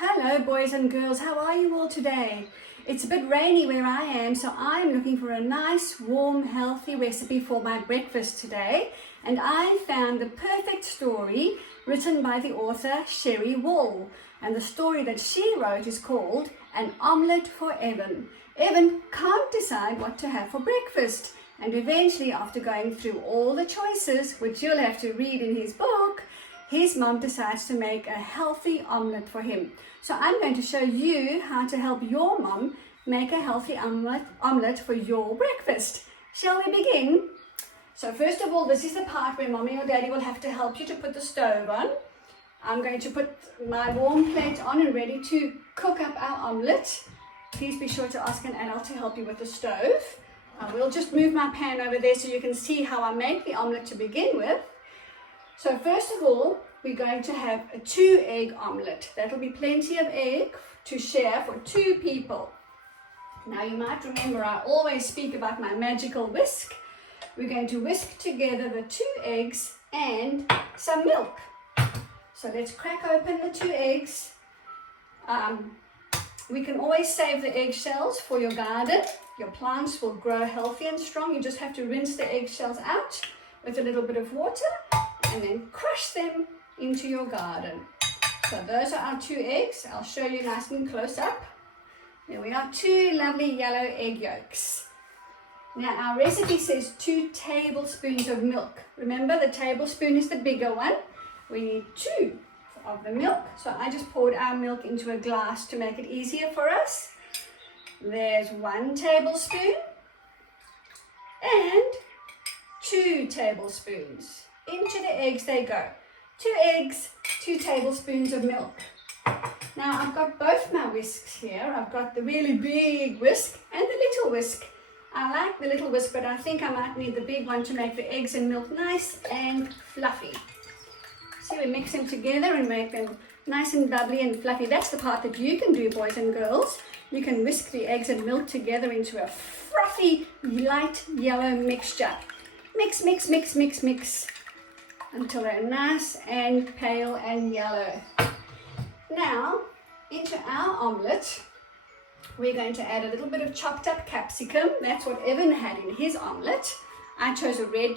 Hello boys and girls, how are you all today? It's a bit rainy where I am, so I'm looking for a nice, warm, healthy recipe for my breakfast today. And I found the perfect story written by the author Sherri. And the story that she wrote is called An Omelette for Evan. Evan can't decide what to have for breakfast. And eventually, after going through all the choices, which you'll have to read in his book, his mom decides to make a healthy omelette for him. So I'm going to show you how to help your mom make a healthy omelette for your breakfast. Shall we begin? So first of all, this is the part where mommy or daddy will have to help you to put the stove on. I'm going to put my warm plate on and ready to cook up our omelette. Please be sure to ask an adult to help you with the stove. I will just move my pan over there so you can see how I make the omelette to begin with. So first of all, we're going to have a 2-egg omelette. That'll be plenty of egg to share for 2 people. Now you might remember I always speak about my magical whisk. We're going to whisk together the 2 eggs and some milk. So let's crack open the 2 eggs. We can always save the eggshells for your garden. Your plants will grow healthy and strong. You just have to rinse the eggshells out with a little bit of water and then crush them into your garden. So those are our 2 eggs. I'll show you nice and close up. There we are, 2 lovely yellow egg yolks. Now our recipe says 2 tablespoons of milk. Remember, the tablespoon is the bigger one. We need 2 of the milk. So I just poured our milk into a glass to make it easier for us. There's 1 tablespoon and 2 tablespoons. Into the eggs they go. 2 eggs, 2 tablespoons of milk. Now I've got both my whisks here. I've got the really big whisk and the little whisk. I like the little whisk, but I think I might need the big one to make the eggs and milk nice and fluffy. See, we mix them together and make them nice and bubbly and fluffy. That's the part that you can do, boys and girls. You can whisk the eggs and milk together into a frothy, light yellow mixture. Mix, mix, mix, mix, mix, until they're nice and pale and yellow. Now, into our omelette, we're going to add a little bit of chopped up capsicum. That's what Evan had in his omelette. I chose a red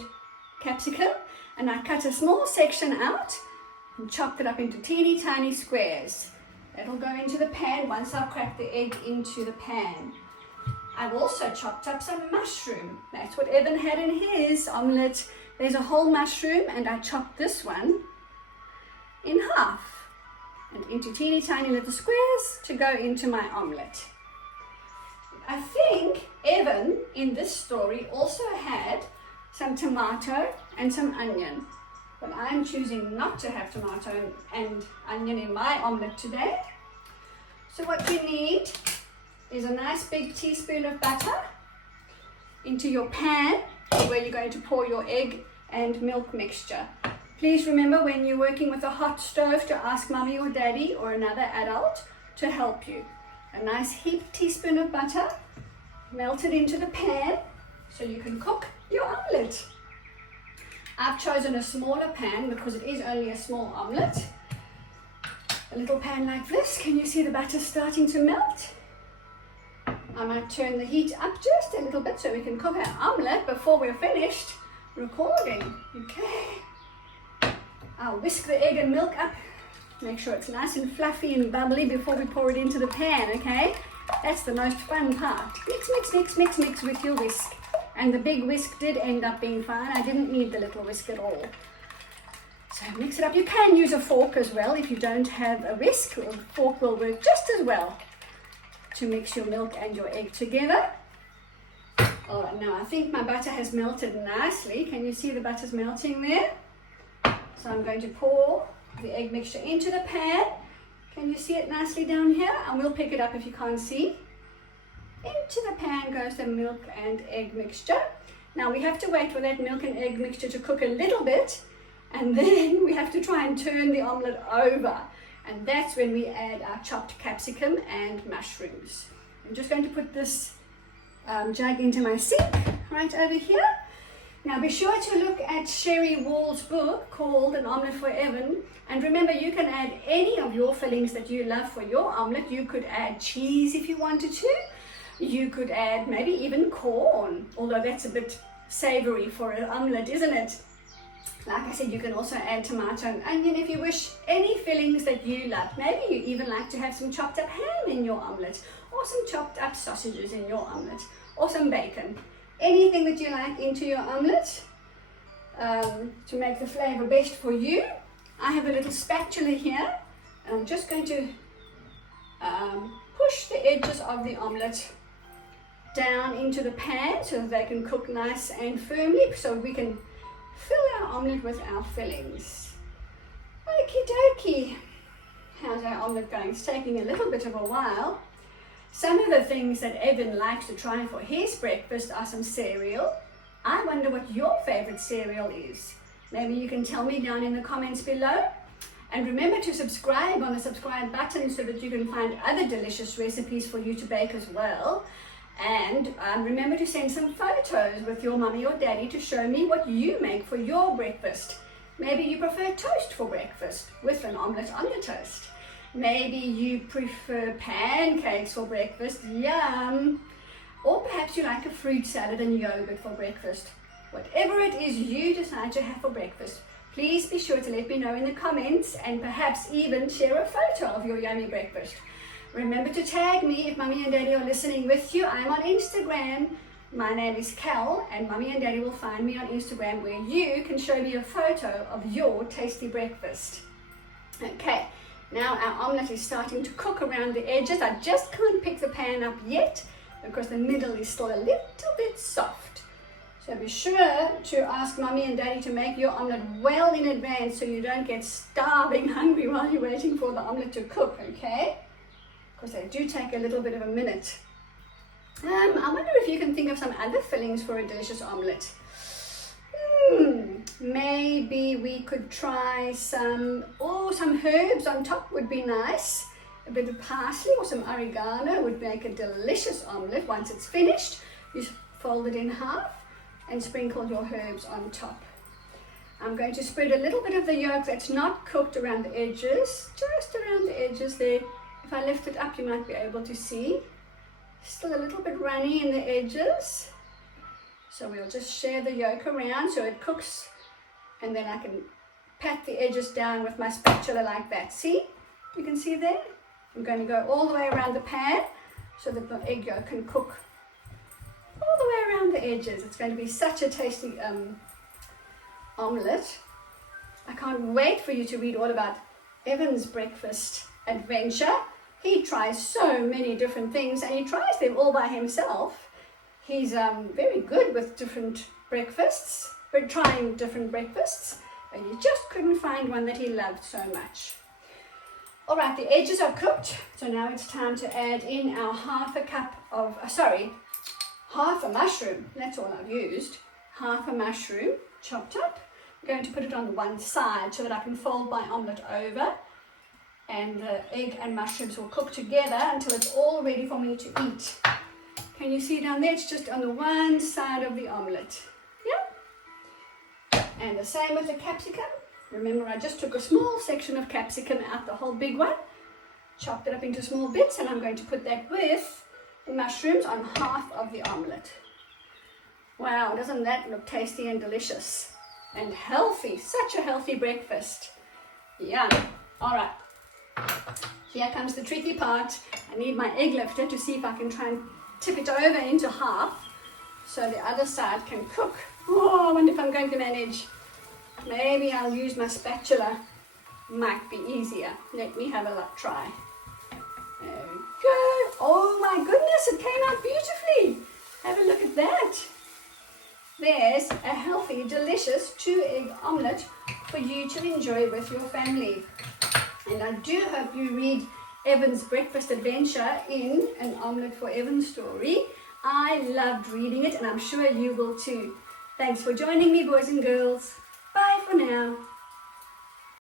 capsicum and I cut a small section out and chopped it up into teeny tiny squares. That'll go into the pan once I've cracked the egg into the pan. I've also chopped up some mushroom. That's what Evan had in his omelette. There's a whole mushroom and I chopped this one in half and into teeny tiny little squares to go into my omelette. I think Evan in this story also had some tomato and some onion, but I'm choosing not to have tomato and onion in my omelette today. So what you need is a nice big teaspoon of butter into your pan where you're going to pour your egg and milk mixture. Please remember when you're working with a hot stove to ask mommy or daddy or another adult to help you. A nice heaped teaspoon of butter melted into the pan so you can cook your omelette. I've chosen a smaller pan because it is only a small omelette. A little pan like this. Can you see the butter starting to melt? I might turn the heat up just a little bit so we can cook our omelette before we're finished recording. Okay. I'll whisk the egg and milk up. Make sure it's nice and fluffy and bubbly before we pour it into the pan, okay? That's the most fun part. Mix, mix, mix, mix, mix with your whisk. And the big whisk did end up being fine. I didn't need the little whisk at all. So mix it up. You can use a fork as well if you don't have a whisk. A fork will work just as well to mix your milk and your egg together. All right, now I think my butter has melted nicely. Can you see the butter's melting there? So I'm going to pour the egg mixture into the pan. Can you see it nicely down here? And we'll pick it up if you can't see. Into the pan goes the milk and egg mixture. Now we have to wait for that milk and egg mixture to cook a little bit, and then we have to try and turn the omelette over. And that's when we add our chopped capsicum and mushrooms. I'm just going to put this jug into my sink right over here. Now be sure to look at Sherri Wall's book called An Omelette for Evan. And remember, you can add any of your fillings that you love for your omelette. You could add cheese if you wanted to. You could add maybe even corn, although that's a bit savory for an omelette, isn't it? Like I said, you can also add tomato and onion if you wish. Any fillings that you love. Maybe you even like to have some chopped up ham in your omelette, or some chopped up sausages in your omelette, or some bacon. Anything that you like into your omelette to make the flavor best for you. I have a little spatula here, and I'm just going to push the edges of the omelette down into the pan so that they can cook nice and firmly, so we can fill our omelette with our fillings. Okie dokie. How's our omelette going? It's taking a little bit of a while. Some of the things that Evan likes to try for his breakfast are some cereal. I wonder what your favorite cereal is. Maybe you can tell me down in the comments below. And remember to subscribe on the subscribe button so that you can find other delicious recipes for you to bake as well. And remember to send some photos with your mummy or daddy to show me what you make for your breakfast. Maybe you prefer toast for breakfast with an omelette on the toast. Maybe you prefer pancakes for breakfast, yum! Or perhaps you like a fruit salad and yogurt for breakfast. Whatever it is you decide to have for breakfast, please be sure to let me know in the comments and perhaps even share a photo of your yummy breakfast. Remember to tag me if Mummy and Daddy are listening with you. I'm on Instagram. My name is Cal, and Mummy and Daddy will find me on Instagram, where you can show me a photo of your tasty breakfast. Okay. Now our omelette is starting to cook around the edges. I just can't pick the pan up yet because the middle is still a little bit soft. So be sure to ask Mummy and Daddy to make your omelette well in advance so you don't get starving hungry while you're waiting for the omelette to cook, okay? Because they do take a little bit of a minute. I wonder if you can think of some other fillings for a delicious omelette. Maybe we could try some herbs on top would be nice. A bit of parsley or some oregano would make a delicious omelette. Once it's finished, you fold it in half and sprinkle your herbs on top. I'm going to spread a little bit of the yolk that's not cooked around the edges, just around the edges there. If I lift it up, you might be able to see. Still a little bit runny in the edges. So we'll just share the yolk around so it cooks, and then I can pat the edges down with my spatula like that. See? You can see there? I'm going to go all the way around the pan so that the egg yolk can cook all the way around the edges. It's going to be such a tasty omelette. I can't wait for you to read all about Evan's breakfast adventure. He tries so many different things, and he tries them all by himself. He's very good with different breakfasts. We're trying different breakfasts, but he just couldn't find one that he loved so much. All right, the edges are cooked, so now it's time to add in our half a mushroom. That's all I've used. Half a mushroom chopped up. I'm going to put it on one side so that I can fold my omelette over, and the egg and mushrooms will cook together until it's all ready for me to eat. Can you see down there? It's just on the one side of the omelette. Yeah? And the same with the capsicum. Remember, I just took a small section of capsicum out, the whole big one, chopped it up into small bits, and I'm going to put that with the mushrooms on half of the omelette. Wow, doesn't that look tasty and delicious? And healthy, such a healthy breakfast. Yum. All right, here comes the tricky part. I need my egg lifter to see if I can try and tip it over into half so the other side can cook. Oh, I wonder if I'm going to manage. Maybe I'll use my spatula. Might be easier. Let me have a try. There we go. Oh my goodness, it came out beautifully. Have a look at that. There's a healthy, delicious 2-egg omelette for you to enjoy with your family. And I do hope you read Evan's breakfast adventure in An Omelette for Evan story. I loved reading it, and I'm sure you will too. Thanks for joining me, boys and girls. Bye for now.